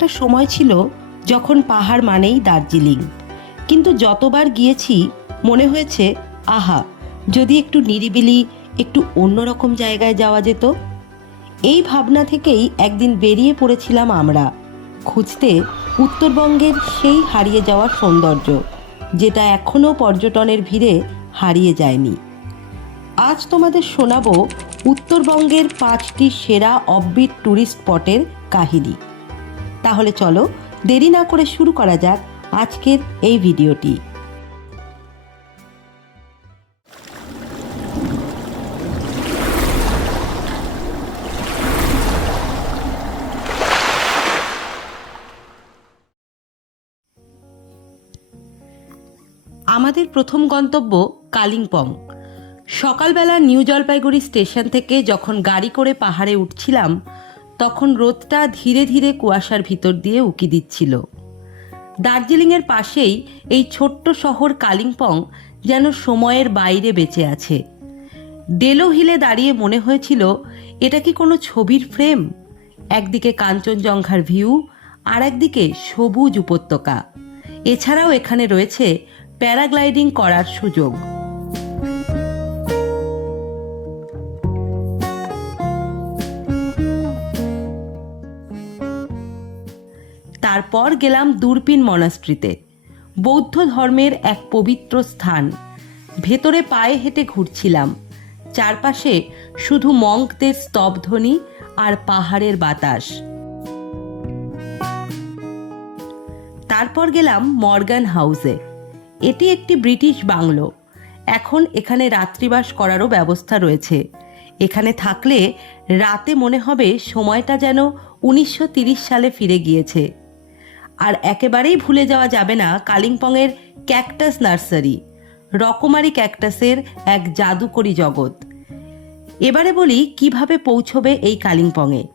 একটা সময় ছিল যখন পাহাড় মানেই দার্জিলিং। কিন্তু যতবার গিয়েছি, মনে হয়েছে, আহা, যদি একটু নিরিবিলি, একটু অন্যরকম জায়গায় যাওয়া যেত। এই ভাবনা থেকেই একদিন বেরিয়ে পড়েছিলাম আমরা, খুঁজতে উত্তরবঙ্গের সেই হারিয়ে যাওয়া সৌন্দর্য, যেটা এখনও পর্যটনের ভিড়ে হারিয়ে যায়নি। আজ তোমাদের শোনাবো উত্তরবঙ্গের পাঁচটি সেরা অববিট ট্যুরিস্ট স্পটের কাহিনী। তাহলে চলো দেরি না করে শুরু করা যাক আজকের এই ভিডিওটি। আমাদের প্রথম গন্তব্য কালিম্পং। সকালবেলা নিউ জলপাইগুড়ি স্টেশন থেকে যখন গাড়ি করে পাহাড়ে উঠছিলাম তখন রোদটা ধীরে ধীরে কুয়াশার ভিতর দিয়ে উকি দিচ্ছিল। দার্জিলিংয়ের পাশেই এই ছোট্ট শহর কালিম্পং যেন সময়ের বাইরে বেঁচে আছে। ডেলো হিলে দাঁড়িয়ে মনে হয়েছিল, এটা কি কোনো ছবির ফ্রেম? একদিকে কাঞ্চনজঙ্ঘার ভিউ, আর একদিকে সবুজ উপত্যকা। এছাড়াও এখানে রয়েছে প্যারাগ্লাইডিং করার সুযোগ। তারপর গেলাম দূরপিন মনাস্ট্রিতে বৌদ্ধ ধর্মের এক পবিত্র স্থান। ভেতরে পায়ে হেঁটে ঘুরছিলাম। চারপাশে শুধু মঙ্কদের স্তবধ্বনি আর পাহাড়ের বাতাস। তারপর গেলাম মর্গান হাউসে। এটি একটি ব্রিটিশ বাংলো। এখন এখানে রাত্রিবাস করারও ব্যবস্থা রয়েছে। এখানে থাকলে রাতে মনে হবে সময়টা যেন উনিশশো সালে ফিরে গিয়েছে। আর একেবারেই ভুলে যাওয়া যাবে না কালিম্পংয়ের ক্যাকটাস নার্সারি, রকমারি ক্যাকটাসের এক জাদুকরি জগৎ। এবারে বলি কীভাবে পৌঁছবে এই কালিম্পংয়ে।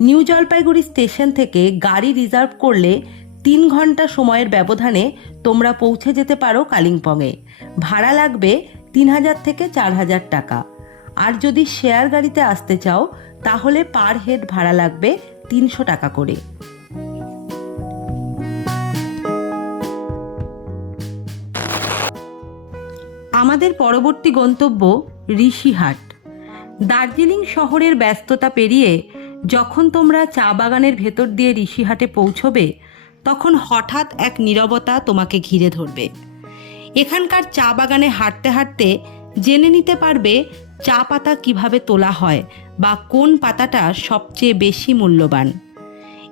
নিউ জলপাইগুড়ি স্টেশন থেকে গাড়ি রিজার্ভ করলে তিন ঘণ্টা সময়ের ব্যবধানে তোমরা পৌঁছে যেতে পারো কালিম্পংয়ে। ভাড়া লাগবে তিন হাজার থেকে চার হাজার টাকা। আর যদি শেয়ার গাড়িতে আসতে চাও, তাহলে পার হেড ভাড়া লাগবে তিনশো টাকা করে। আমাদের পরবর্তী গন্তব্য ঋষিহাট। দার্জিলিং শহরের ব্যস্ততা পেরিয়ে যখন তোমরা চা বাগানের ভেতর দিয়ে ঋষিহাটে পৌঁছবে, তখন হঠাৎ এক নীরবতা তোমাকে ঘিরে ধরবে। এখানকার চা বাগানে হাঁটতে হাঁটতে জেনে নিতে পারবে চা পাতা কীভাবে তোলা হয় বা কোন পাতাটা সবচেয়ে বেশি মূল্যবান।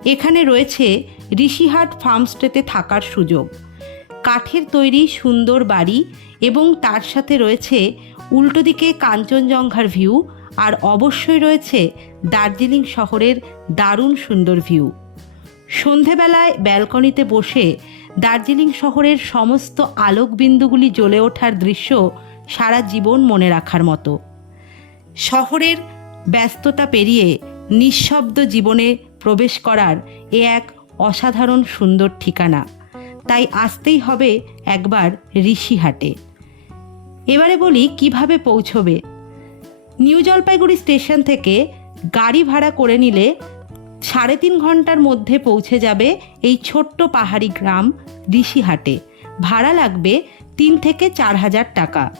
এখানে রয়েছে ঋষিহাট ফার্মস্টেতে থাকার সুযোগ। কাঠের তৈরি সুন্দর বাড়ি এবং তার সাথে রয়েছে উল্টো দিকে কাঞ্চনজঙ্ঘার ভিউ আর অবশ্যই রয়েছে দার্জিলিং শহরের দারুণ সুন্দর ভিউ। সন্ধেবেলায় ব্যালকনিতে বসে দার্জিলিং শহরের সমস্ত আলোকবিন্দুগুলি জ্বলে ওঠার দৃশ্য সারা জীবন মনে রাখার মতো। শহরের ব্যস্ততা পেরিয়ে নিঃশব্দ জীবনে প্রবেশ করার এ এক অসাধারণ সুন্দর ঠিকানা। তাই আসতেই হবে একবার ঋষিহাটে এবারে বলি কীভাবে পৌঁছবে? নিউ জলপাইগুড়ি স্টেশন থেকে গাড়ি ভাড়া করে নিলে সাড়ে তিন ঘণ্টার মধ্যে পৌঁছে যাবে এই ছোট্ট পাহাড়ি গ্রাম ঋষিহাটে ভাড়া লাগবে তিন থেকে চার হাজার টাকা।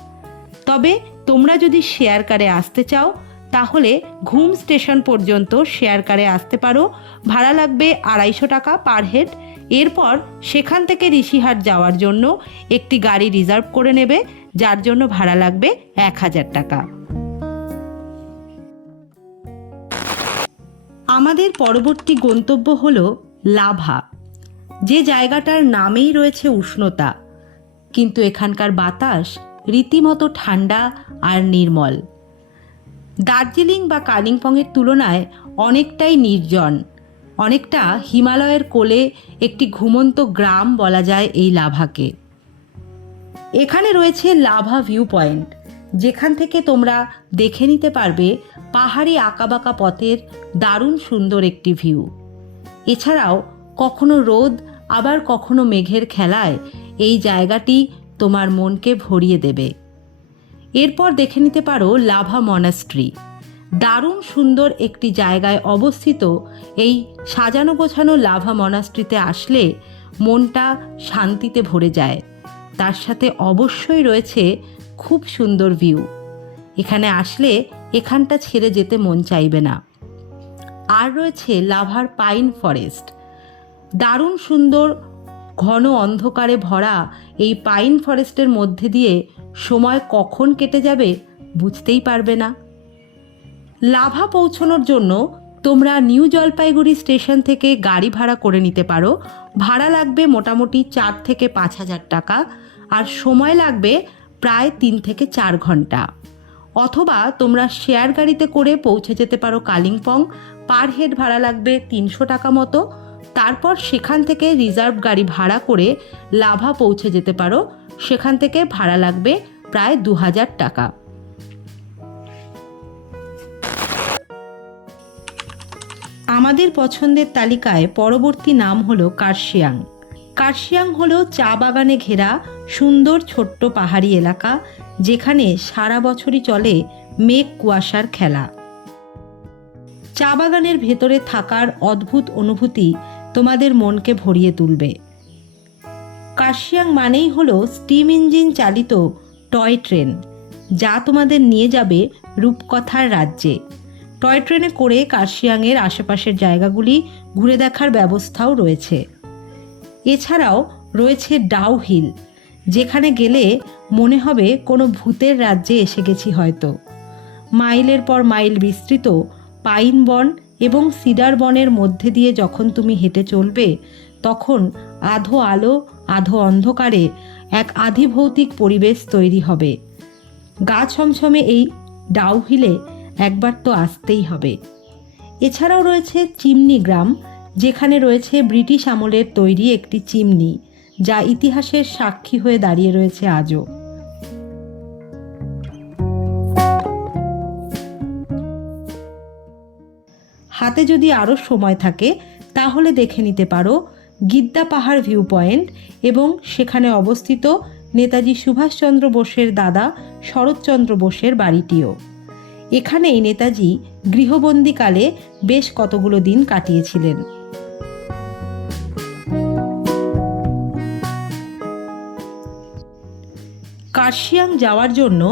তবে তোমরা যদি শেয়ার কারে আসতে চাও তাহলে ঘুম স্টেশন পর্যন্ত শেয়ার কারে আসতে পারো। ভাড়া লাগবে আড়াইশো টাকা পার হেড। এরপর সেখান থেকে ঋষিহাট যাওয়ার জন্য একটি গাড়ি রিজার্ভ করে নেবে, যার জন্য ভাড়া লাগবে এক হাজার টাকা। আমাদের পরবর্তী গন্তব্য হল লাভা। যে জায়গাটার নামেই রয়েছে উষ্ণতা, কিন্তু এখানকার বাতাস রীতিমতো ঠান্ডা আর নির্মল। দার্জিলিং বা কালিম্পংয়ের তুলনায় অনেকটাই নির্জন। অনেকটা হিমালয়ের কোলে একটি ঘুমন্ত গ্রাম বলা যায় এই লাভাকে। এখানে রয়েছে লাভা ভিউ পয়েন্ট। যেখান থেকে তোমরা দেখে নিতে পারবে পাহাড়ি আঁকাবাঁকা পথের দারুণ সুন্দর একটি ভিউ। এছাড়াও কখনো রোদ, আবার কখনো মেঘের খেলায় এই জায়গাটি তোমার মনকে ভরিয়ে দেবে। এরপর দেখে নিতে পারো লাভা মনাস্ট্রি। দারুণ সুন্দর একটি জায়গায় অবস্থিত এই সাজানো গোছানো লাভা মনাস্ট্রিতে আসলে মনটা শান্তিতে ভরে যায়। তার সাথে অবশ্যই রয়েছে খুব সুন্দর ভিউ। এখানে আসলে এখানটা ছেড়ে যেতে মন চাইবে না। আর রয়েছে লাভার পাইন ফরেস্ট। দারুণ সুন্দর ঘন অন্ধকারে ভরা এই পাইন ফরেস্টের মধ্যে দিয়ে সময় কখন কেটে যাবে বুঝতেই পারবে না। লাভা পৌঁছনোর জন্য তোমরা নিউ জলপাইগুড়ি স্টেশন থেকে গাড়ি ভাড়া করে নিতে পারো। ভাড়া লাগবে মোটামুটি চার থেকে পাঁচ হাজার টাকা আর সময় লাগবে প্রায় তিন থেকে চার ঘণ্টা। অথবা তোমরা শেয়ার গাড়িতে করে পৌঁছে যেতে পারো কালিম্পং। পার হেড ভাড়া লাগবে তিনশো টাকা মতো। তারপর সেখান থেকে রিজার্ভ গাড়ি ভাড়া করে লাভা পৌঁছে যেতে পারো। সেখান থেকে ভাড়া লাগবে প্রায় দু হাজার টাকা। আমাদের পছন্দের তালিকায় পরবর্তী নাম হলো কার্শিয়াং। কার্শিয়াং হলো চা বাগানে ঘেরা সুন্দর ছোট্ট পাহাড়ি এলাকা, যেখানে সারা বছরই চলে মেঘ কুয়াশার খেলা। চা বাগানের ভেতরে থাকার অদ্ভুত অনুভূতি তোমাদের মনকে ভরিয়ে তুলবে। কার্শিয়াং মানেই হলো স্টিম ইঞ্জিন চালিত টয় ট্রেন, যা তোমাদের নিয়ে যাবে রূপকথার রাজ্যে। টয় ট্রেনে করে কার্শিয়াংয়ের আশেপাশের জায়গাগুলি ঘুরে দেখার ব্যবস্থাও রয়েছে। এছাড়াও রয়েছে ডাউ হিল, যেখানে গেলে মনে হবে কোনো ভূতের রাজ্যে এসে গেছি হয়তো। মাইলের পর মাইল বিস্তৃত পাইন বন এবং সিডার বনের মধ্যে দিয়ে যখন তুমি হেঁটে চলবে, তখন আধো আলো, আধো অন্ধকারে এক আধিভৌতিক পরিবেশ তৈরি হবে। গা ছমছমে এই ডাউহিলে একবার তো আসতেই হবে। এছাড়াও রয়েছে চিমনি গ্রাম, যেখানে রয়েছে ব্রিটিশ আমলের তৈরি একটি চিমনি, যা ইতিহাসের সাক্ষী হয়ে দাঁড়িয়ে রয়েছে আজও। হাতে যদি আরও সময় থাকে, তাহলে দেখে নিতে পারো গিদ্দা পাহাড় ভিউ পয়েন্ট এবং সেখানে অবস্থিত নেতাজি সুভাষচন্দ্র বোসের দাদা শরৎচন্দ্র বোসের বাড়িটিও। এখানেই নেতাজি গৃহবন্দীকালে বেশ কতগুলো দিন কাটিয়েছিলেন। কার্শিয়াং যাওয়ার জন্য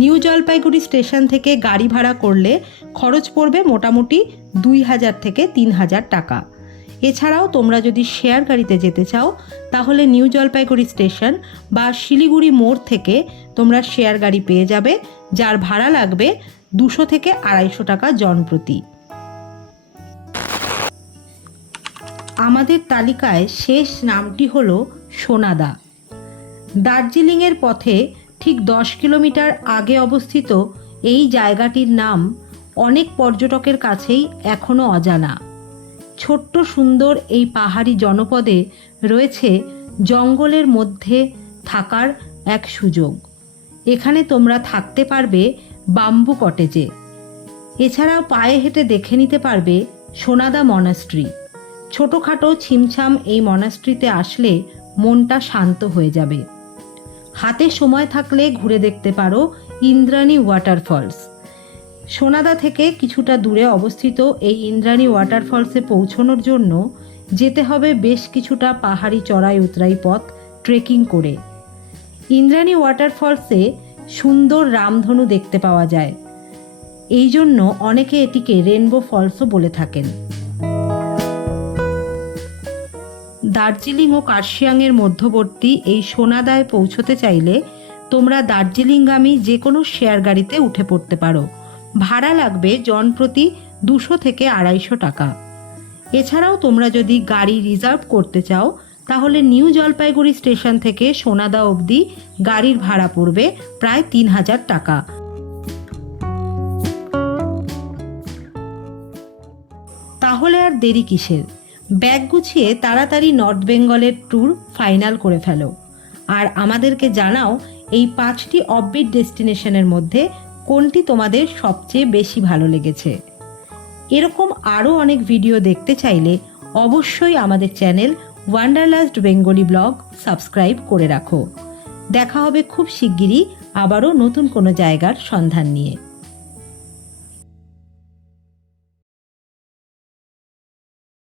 নিউ জলপাইগুড়ি স্টেশন থেকে গাড়ি ভাড়া করলে খরচ পড়বে মোটামুটি দুই হাজার থেকে তিন হাজার টাকা। এছাড়াও তোমরা যদি শেয়ার গাড়িতে যেতে চাও, তাহলে নিউ জলপাইগুড়ি স্টেশন বা শিলিগুড়ি মোড় থেকে তোমরা শেয়ার গাড়ি পেয়ে যাবে, যার ভাড়া লাগবে দুশো থেকে আড়াইশো টাকা জনপ্রতি। আমাদের তালিকায় শেষ নামটি হল সোনাদা। দার্জিলিংয়ের পথে ঠিক দশ কিলোমিটার আগে অবস্থিত এই জায়গাটির নাম অনেক পর্যটকের কাছেই এখনও অজানা। ছোট্ট সুন্দর এই পাহাড়ি জনপদে রয়েছে জঙ্গলের মধ্যে থাকার এক সুযোগ। এখানে তোমরা থাকতে পারবে বাম্বু কটেজে। এছাড়াও পায়ে হেঁটে দেখে নিতে পারবে সোনাদা মনাস্ট্রি। ছোটোখাটো ছিমছাম এই মনাস্ট্রিতে আসলে মনটা শান্ত হয়ে যাবে। হাতে সময় থাকলে ঘুরে দেখতে পারো ইন্দ্রাণী ওয়াটারফলস। সোনাদা থেকে কিছুটা দূরে অবস্থিত এই ইন্দ্রাণী ওয়াটারফলসে পৌঁছনোর জন্য যেতে হবে বেশ কিছুটা পাহাড়ি চড়াই উতরাই পথ ট্রেকিং করে। ইন্দ্রাণী ওয়াটারফলসে সুন্দর রামধনু দেখতে পাওয়া যায়। এই জন্য অনেকে এটিকে রেনবো ফলসও বলে থাকেন। দার্জিলিং ও কার্শিয়াংয়ের মধ্যবর্তী এই সোনাদায় পৌঁছতে চাইলে তোমরা দার্জিলিংগামী যে কোনো শেয়ার গাড়িতে উঠে পড়তে পারো। ভাড়া লাগবে জনপ্রতি দুশো থেকে আড়াইশো টাকা। এছাড়াও তোমরা যদি গাড়ি রিজার্ভ করতে চাও, তাহলে নিউ জলপাইগুড়ি স্টেশন থেকে সোনাদা অবধি গাড়ির ভাড়া পড়বে প্রায় তিন হাজার টাকা। তাহলে আর দেরি কিসের? ব্যাগ গুছিয়ে তাড়াতাড়ি নর্থ বেঙ্গলের ট্যুর ফাইনাল করে ফেলো। আর আমাদেরকে জানাও এই পাঁচটি অববিট ডেস্টিনেশনের মধ্যে কোনটি তোমাদের সবচেয়ে বেশি ভালো লেগেছে? এরকম আরও অনেক ভিডিও দেখতে চাইলে অবশ্যই আমাদের channel wanderlust Bengali vlog subscribe করে রাখো। দেখা হবে খুব শিগগিরই আবারও নতুন কোনো জায়গার সন্ধান নিয়ে।